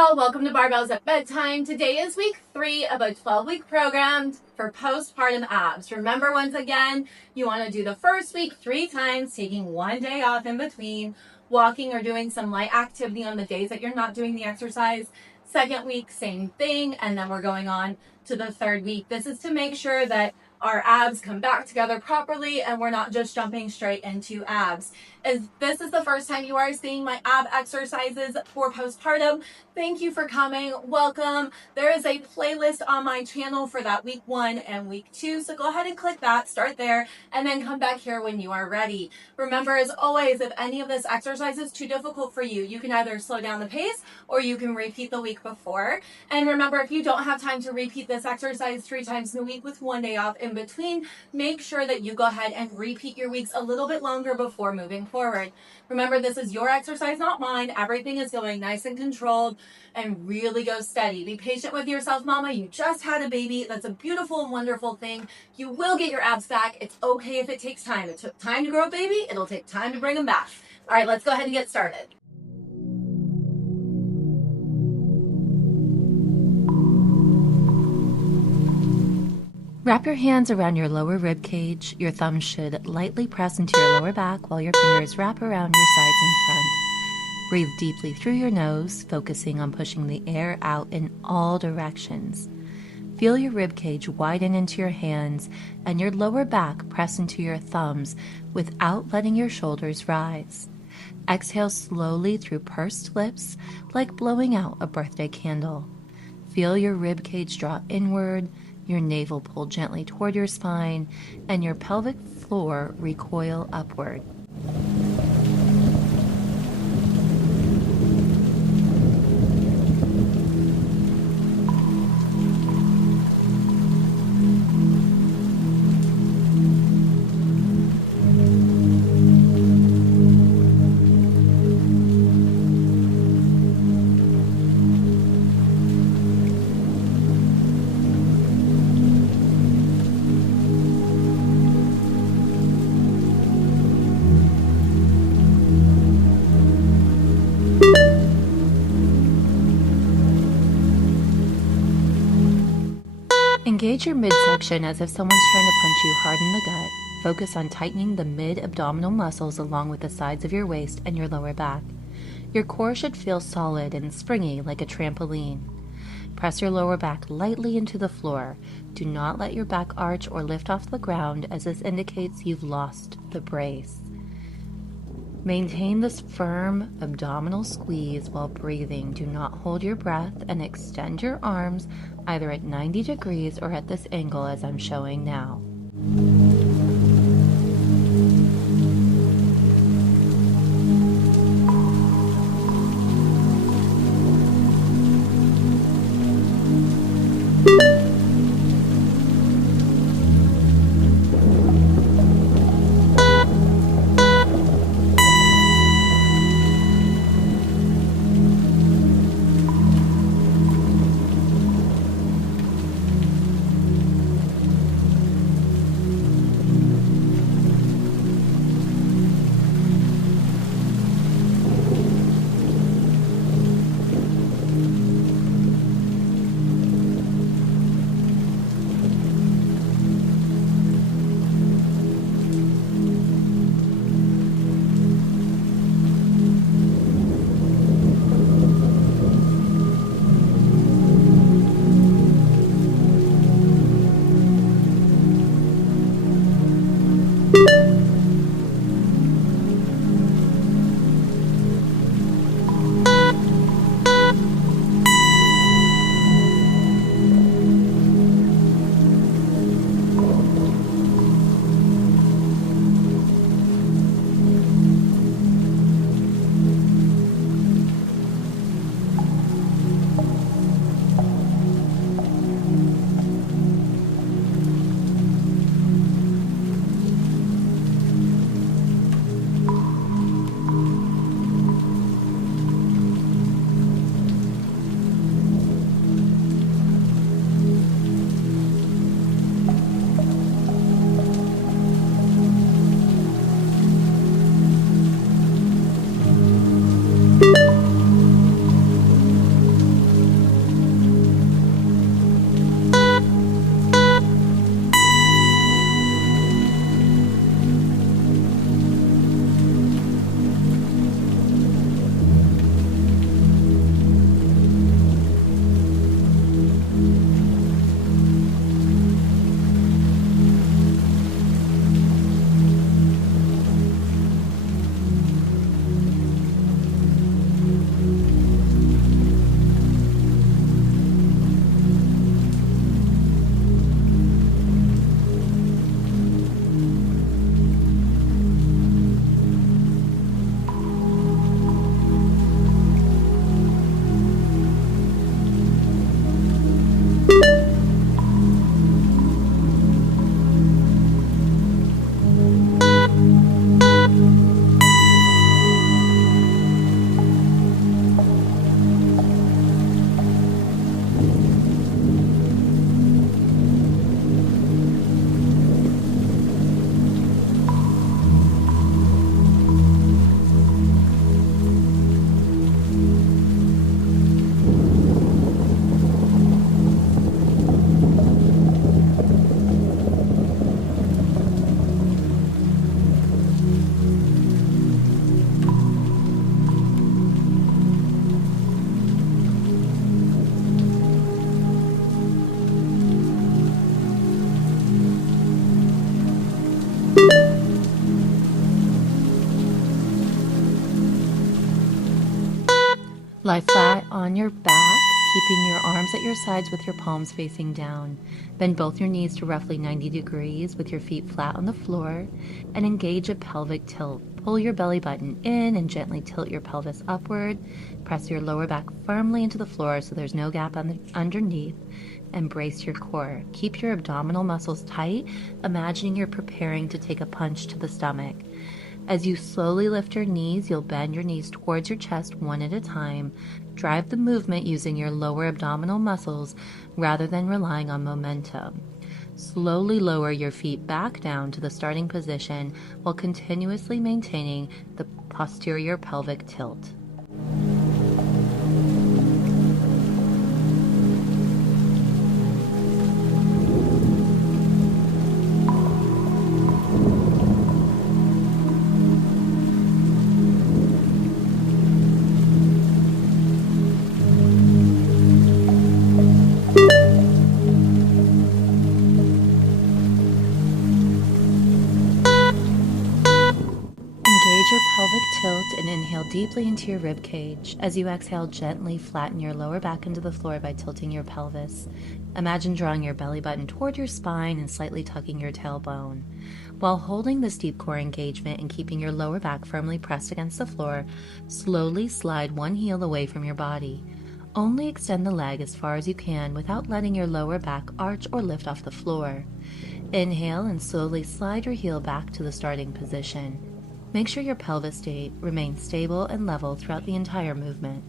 y'all, welcome to Barbells at Bedtime. Today is week 3 of a 12-week program for postpartum abs. Remember, once again, you want to do the first week 3 times, taking 1 day off in between, walking or doing some light activity on the days that you're not doing the exercise. Second week, same thing, and then we're going on to the third week. This is to make sure that our abs come back together properly and we're not just jumping straight into abs. If this is the first time you are seeing my ab exercises for postpartum, thank you for coming. Welcome. There is a playlist on my channel for that week 1 and week 2, so go ahead and click that, start there, and then come back here when you are ready. Remember, as always, if any of this exercise is too difficult for you, you can either slow down the pace or you can repeat the week before. And remember, if you don't have time to repeat this exercise 3 times in a week with 1 day off in between, make sure that you go ahead and repeat your weeks a little bit longer before moving forward. Remember, this is your exercise, not mine. Everything is going nice and controlled, and really go steady. Be patient with yourself, mama. You just had a baby. That's a beautiful and wonderful thing. You will get your abs back. It's okay if it takes time. It took time to grow a baby. It'll take time to bring them back. All right, let's go ahead and get started. Wrap your hands around your lower rib cage. Your thumbs should lightly press into your lower back while your fingers wrap around your sides and front. Breathe deeply through your nose, focusing on pushing the air out in all directions. Feel your rib cage widen into your hands and your lower back press into your thumbs without letting your shoulders rise. Exhale slowly through pursed lips, like blowing out a birthday candle. Feel your rib cage draw inward, your navel pull gently toward your spine, and your pelvic floor recoil upward. Engage your midsection as if someone's trying to punch you hard in the gut. Focus on tightening the mid-abdominal muscles along with the sides of your waist and your lower back. Your core should feel solid and springy like a trampoline. Press your lower back lightly into the floor. Do not let your back arch or lift off the ground, as this indicates you've lost the brace. Maintain this firm abdominal squeeze while breathing. Do not hold your breath, and extend your arms either at 90 degrees or at this angle as I'm showing now. Lie flat on your back, keeping your arms at your sides with your palms facing down. Bend both your knees to roughly 90 degrees with your feet flat on the floor and engage a pelvic tilt. Pull your belly button in and gently tilt your pelvis upward. Press your lower back firmly into the floor so there's no gap underneath, and brace your core. Keep your abdominal muscles tight, imagining you're preparing to take a punch to the stomach. As you slowly lift your knees, you'll bend your knees towards your chest one at a time. Drive the movement using your lower abdominal muscles rather than relying on momentum. Slowly lower your feet back down to the starting position while continuously maintaining the posterior pelvic tilt. Engage your pelvic tilt and inhale deeply into your rib cage. As you exhale, gently flatten your lower back into the floor by tilting your pelvis. Imagine drawing your belly button toward your spine and slightly tucking your tailbone. While holding this deep core engagement and keeping your lower back firmly pressed against the floor, slowly slide one heel away from your body. Only extend the leg as far as you can without letting your lower back arch or lift off the floor. Inhale and slowly slide your heel back to the starting position. Make sure your pelvis remains stable and level throughout the entire movement.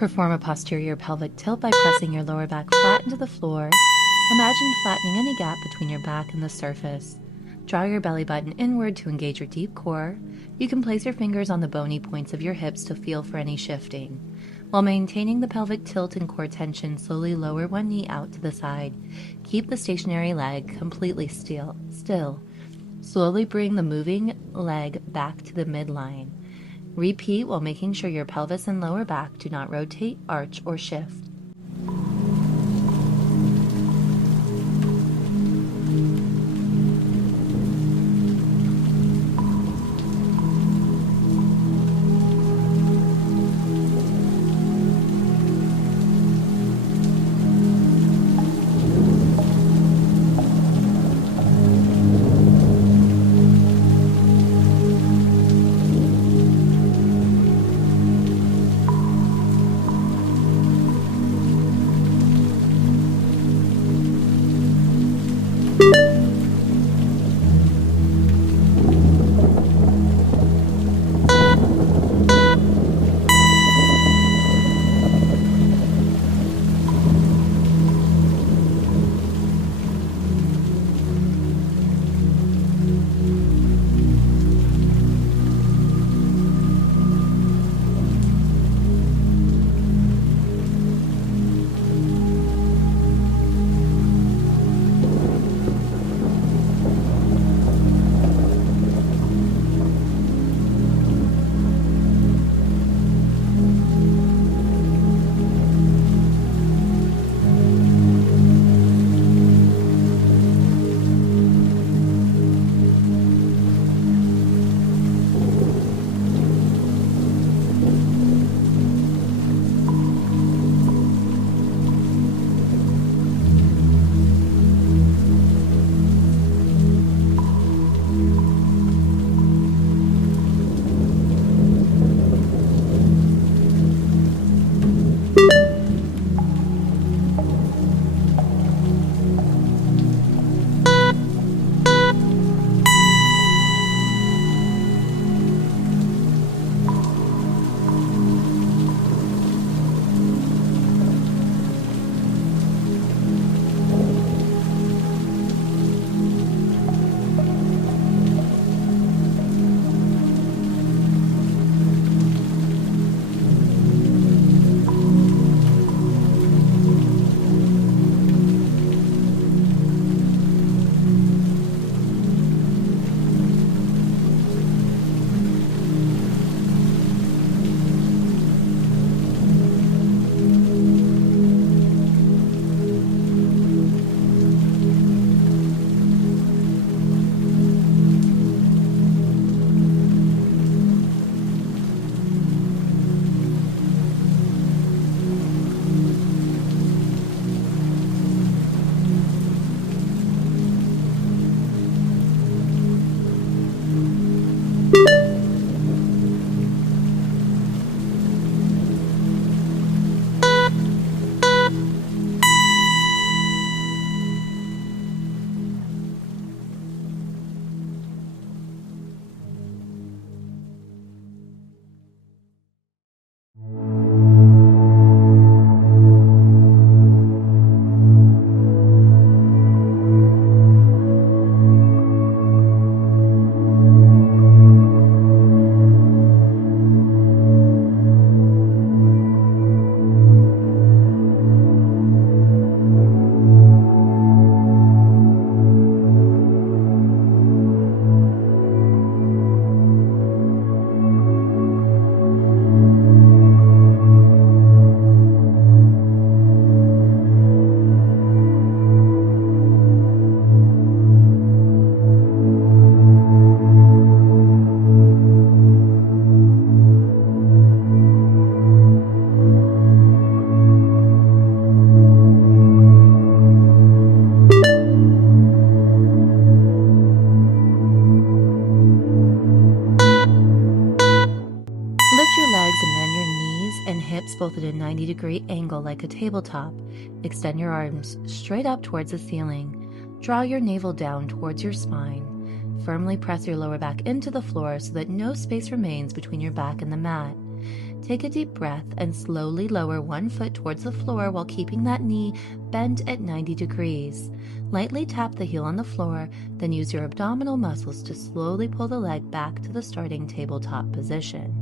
Perform a posterior pelvic tilt by pressing your lower back flat into the floor. Imagine flattening any gap between your back and the surface. Draw your belly button inward to engage your deep core. You can place your fingers on the bony points of your hips to feel for any shifting. While maintaining the pelvic tilt and core tension, slowly lower one knee out to the side. Keep the stationary leg completely still. Slowly bring the moving leg back to the midline. Repeat while making sure your pelvis and lower back do not rotate, arch, or shift. hips both at a 90-degree angle like a tabletop. Extend your arms straight up towards the ceiling. Draw your navel down towards your spine. Firmly press your lower back into the floor so that no space remains between your back and the mat. Take a deep breath and slowly lower one foot towards the floor while keeping that knee bent at 90 degrees. Lightly tap the heel on the floor, then use your abdominal muscles to slowly pull the leg back to the starting tabletop position.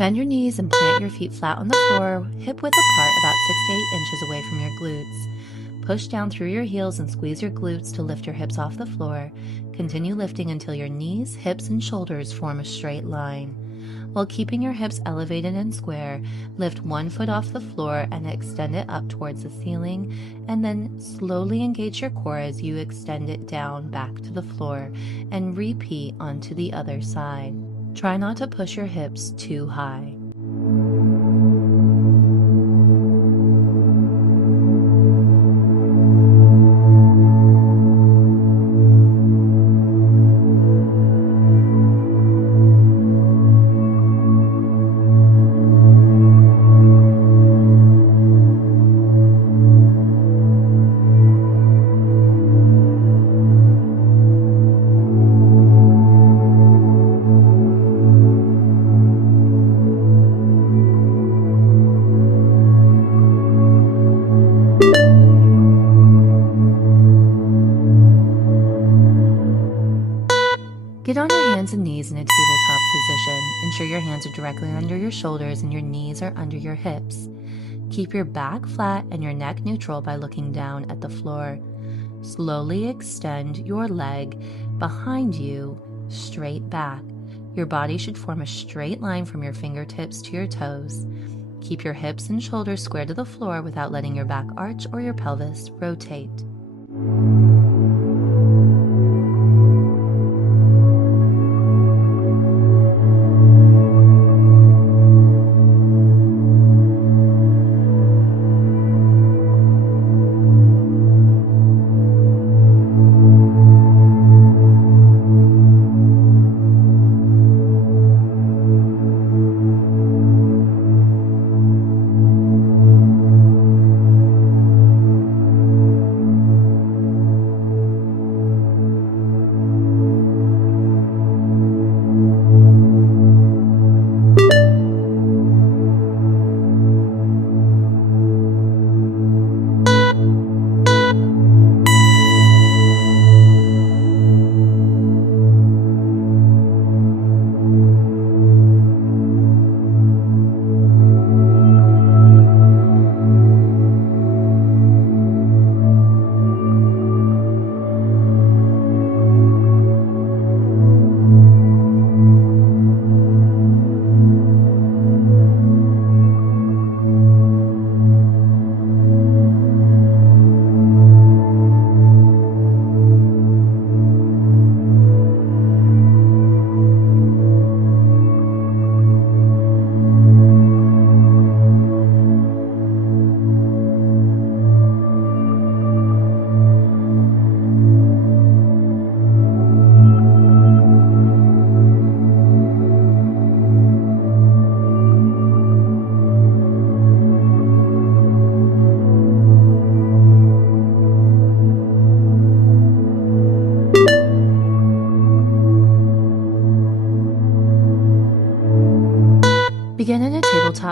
Bend your knees and plant your feet flat on the floor, hip width apart, about 6 to 8 inches away from your glutes. Push down through your heels and squeeze your glutes to lift your hips off the floor. Continue lifting until your knees, hips, and shoulders form a straight line. While keeping your hips elevated and square, lift one foot off the floor and extend it up towards the ceiling, and then slowly engage your core as you extend it down back to the floor, and repeat onto the other side. Try not to push your hips too high. Get on your hands and knees in a tabletop position. Ensure your hands are directly under your shoulders and your knees are under your hips. Keep your back flat and your neck neutral by looking down at the floor. Slowly extend your leg behind you, straight back. Your body should form a straight line from your fingertips to your toes. Keep your hips and shoulders square to the floor without letting your back arch or your pelvis rotate.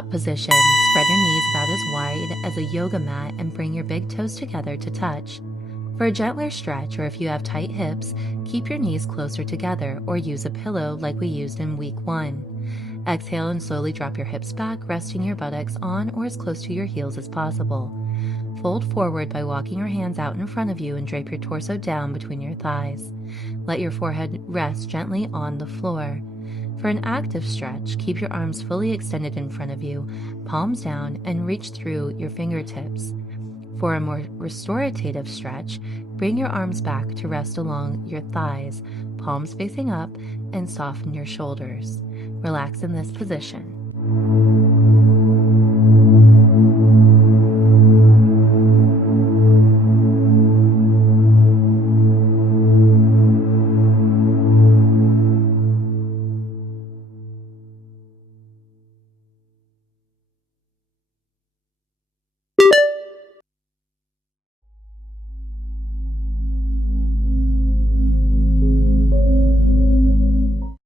tabletop position, spread your knees about as wide as a yoga mat and bring your big toes together to touch. For a gentler stretch, or if you have tight hips, keep your knees closer together or use a pillow like we used in week 1. Exhale and slowly drop your hips back, resting your buttocks on or as close to your heels as possible. Fold forward by walking your hands out in front of you and drape your torso down between your thighs. Let your forehead rest gently on the floor. For an active stretch, keep your arms fully extended in front of you, palms down, and reach through your fingertips. For a more restorative stretch, bring your arms back to rest along your thighs, palms facing up, and soften your shoulders. Relax in this position.